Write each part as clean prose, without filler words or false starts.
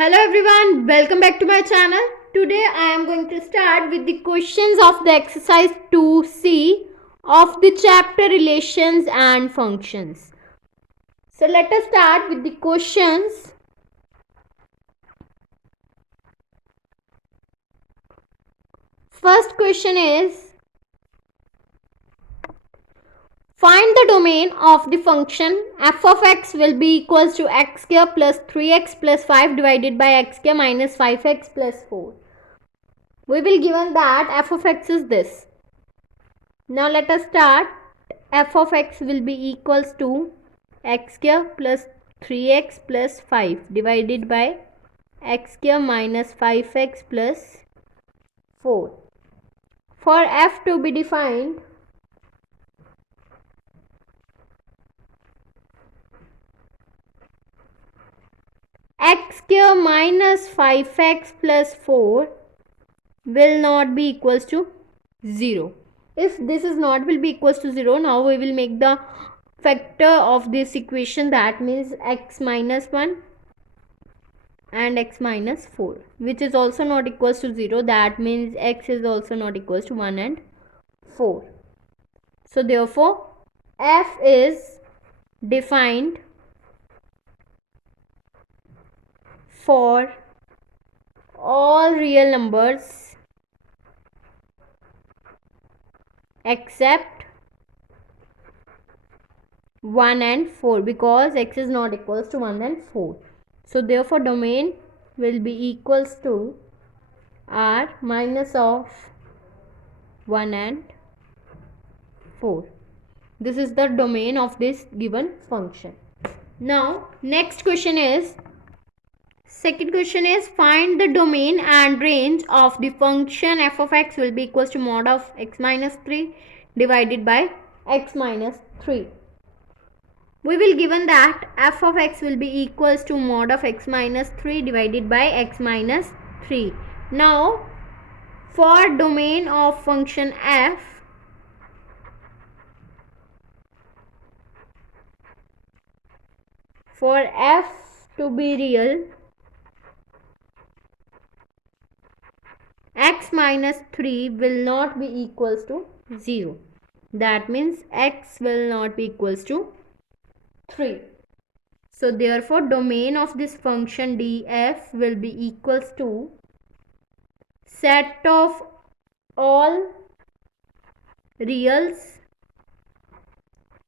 Hello everyone, welcome back to my channel. Today I am going to start with the questions of the exercise 2C of the chapter relations and functions. So let us start with the questions. First question is, find the domain of the function f of x will be equals to x square plus 3x plus 5 divided by x square minus 5x plus 4. We will given that f of x is this. Now let us start. F of x will be equals to x square plus 3x plus 5 divided by x square minus 5x plus 4. For f to be defined, x square minus 5x plus 4 will not be equals to 0. If this is not will be equals to 0, now we will make the factor of this equation, that means x minus 1 and x minus 4, which is also not equals to 0, that means x is also not equals to 1 and 4. So therefore f is defined for all real numbers except 1 and 4, because x is not equals to 1 and 4. So therefore domain will be equals to r minus of 1 and 4. This is the domain of this given function. Now next question is, second question is, find the domain and range of the function f of x will be equals to mod of x minus 3 divided by x minus 3. We will given that f of x will be equals to mod of x minus 3 divided by x minus 3. Now for domain of function f, for f to be real, x minus 3 will not be equals to 0. That means x will not be equals to 3. So therefore domain of this function df will be equals to set of all reals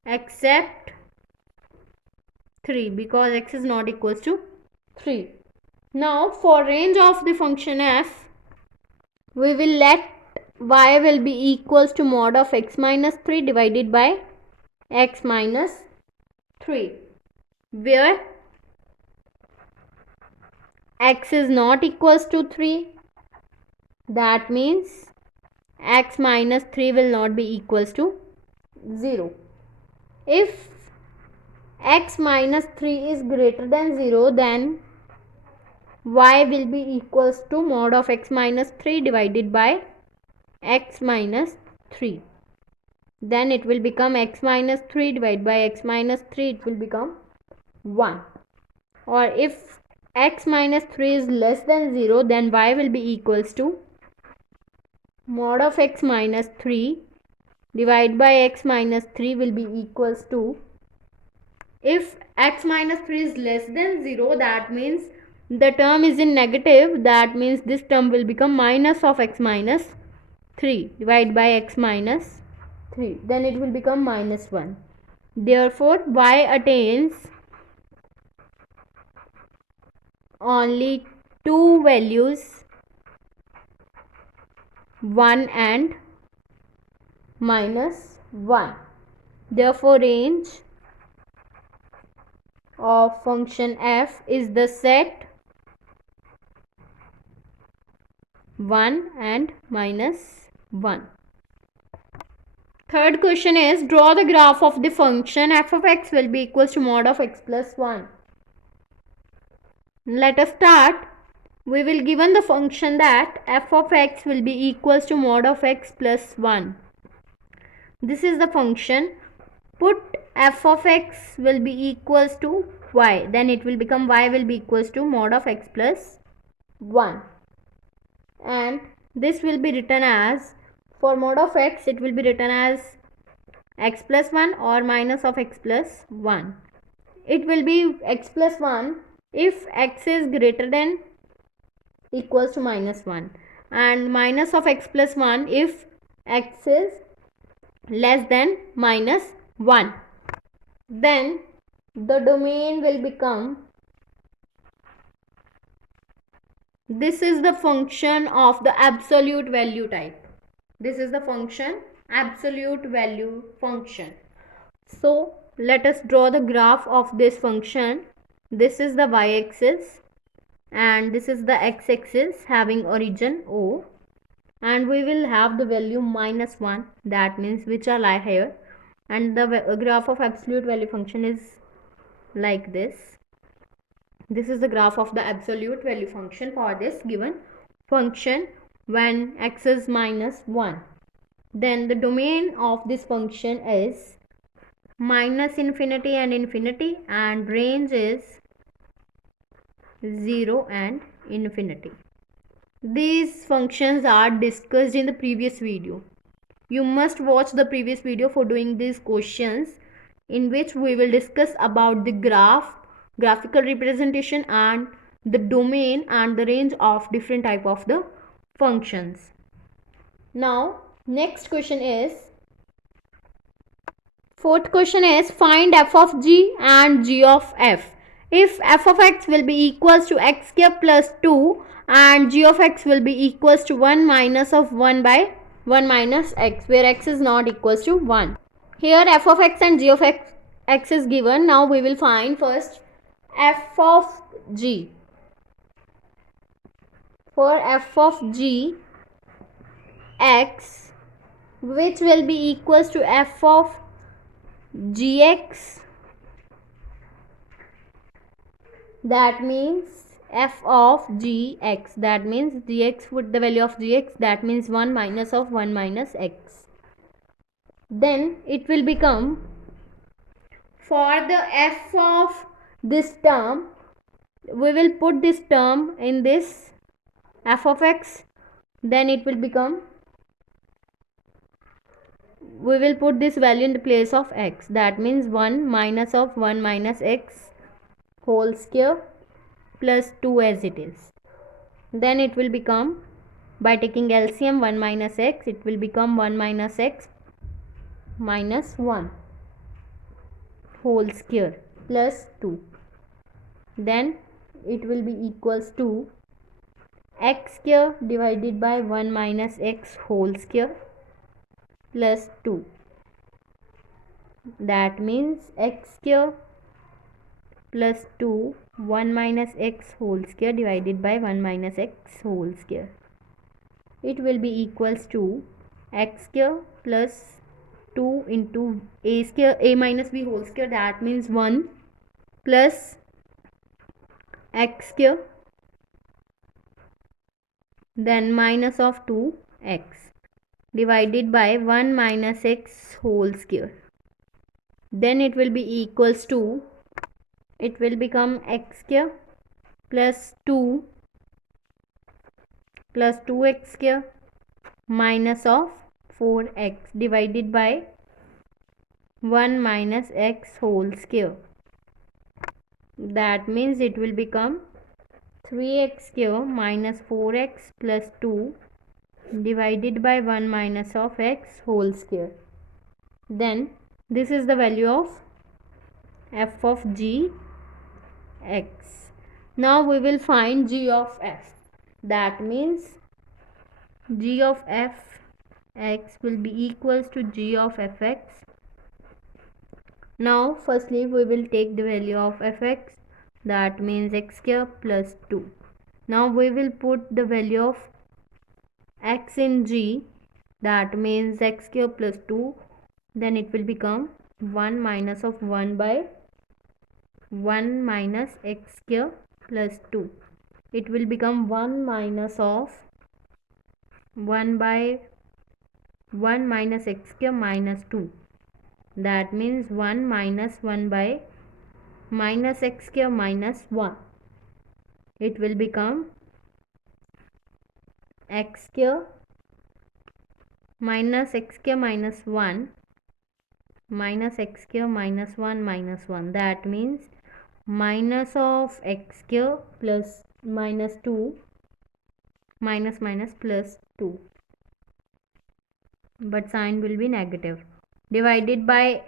except 3, because x is not equals to 3. Now for range of the function f, we will let y will be equals to mod of x minus 3 divided by x minus 3, where x is not equals to 3. That means x minus 3 will not be equals to 0. If x minus 3 is greater than 0, then y will be equals to mod of x minus 3 divided by x minus 3. Then it will become x minus 3 divided by x minus 3, it will become 1. Or if x minus 3 is less than 0, then y will be equals to mod of x minus 3 divided by x minus 3 will be equals to, if x minus 3 is less than 0, that means the term is in negative, that means this term will become minus of x minus 3 divided by x minus 3, then it will become minus 1. Therefore y attains only two values, 1 and minus 1. Therefore range of function f is the set 1 and minus 1. Third question is, draw the graph of the function f of x will be equals to mod of x plus 1. Let us start. We will given the function that f of x will be equals to mod of x plus 1. This is the function. Put f of x will be equals to y, then it will become y will be equals to mod of x plus 1, and this will be written as, for mod of x it will be written as x plus 1 or minus of x plus 1. It will be x plus 1 if x is greater than equals to minus 1, and minus of x plus 1 if x is less than minus 1. Then the domain will become, this is the function of the absolute value type. This is the function absolute value function. So let us draw the graph of this function. This is the y-axis and this is the x-axis having origin O, and we will have the value minus 1, that means which are lie here, and the graph of absolute value function is like this. This is the graph of the absolute value function for this given function when x is minus 1. Then the domain of this function is minus infinity and infinity, and range is 0 and infinity. These functions are discussed in the previous video. You must watch the previous video for doing these questions, in which we will discuss about the graphical representation and the domain and the range of different type of the functions. Now next question is, fourth question is, find f of g and g of f. If f of x will be equals to x square plus 2 and g of x will be equals to 1 minus of 1 by 1 minus x, where x is not equals to 1. Here f of x and g of x is given. Now we will find first f of g. For f of g, x which will be equals to f of gx, that means f of gx, that means gx with the value of gx, that means 1 minus of 1 minus x. Then it will become, for the f of this term we will put this term in this f of x, then it will become, we will put this value in the place of x, that means 1 minus of 1 minus x whole square plus 2 as it is. Then it will become, by taking LCM 1 minus x, it will become 1 minus x minus 1 whole square plus 2. Then it will be equals to x square divided by 1 minus x whole square plus 2. That means x square plus 2 1 minus x whole square divided by 1 minus x whole square. It will be equals to x square plus 2 into a square, a minus b whole square, that means 1 plus x square, then minus of 2x divided by 1 minus x whole square. Then it will be equals to, it will become x square plus 2 plus 2x square minus of 4x divided by 1 minus x whole square. That means it will become 3x square minus 4x plus 2 divided by 1 minus of x whole square. Then this is the value of f of g x. Now we will find g of f. That means g of f x will be equals to g of fx. Now firstly we will take the value of fx, that means x square plus 2. Now we will put the value of x in g, that means x square plus 2, then it will become 1 minus of 1 by 1 minus x square plus 2. It will become 1 minus of 1 by 1 minus x square minus 2, that means 1 minus 1 by minus x square minus 1. It will become x square minus x square minus 1 minus x square minus 1 minus 1. That means minus of x square plus minus 2 minus minus plus 2, but sign will be negative, divided by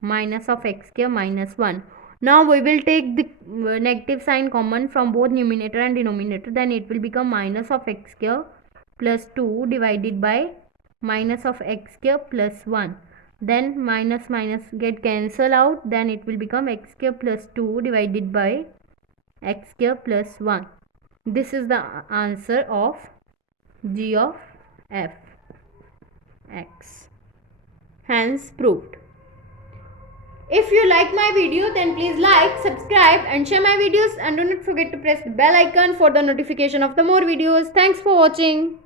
minus of x square minus 1. Now we will take the negative sign common from both numerator and denominator, then it will become minus of x square plus 2 divided by minus of x square plus 1. Then minus minus get cancel out, then it will become x square plus 2 divided by x square plus 1. This is the answer of g of f x. Hence proved. If you like my video, then please like, subscribe and share my videos, and do not forget to press the bell icon for the notification of the more videos. Thanks for watching.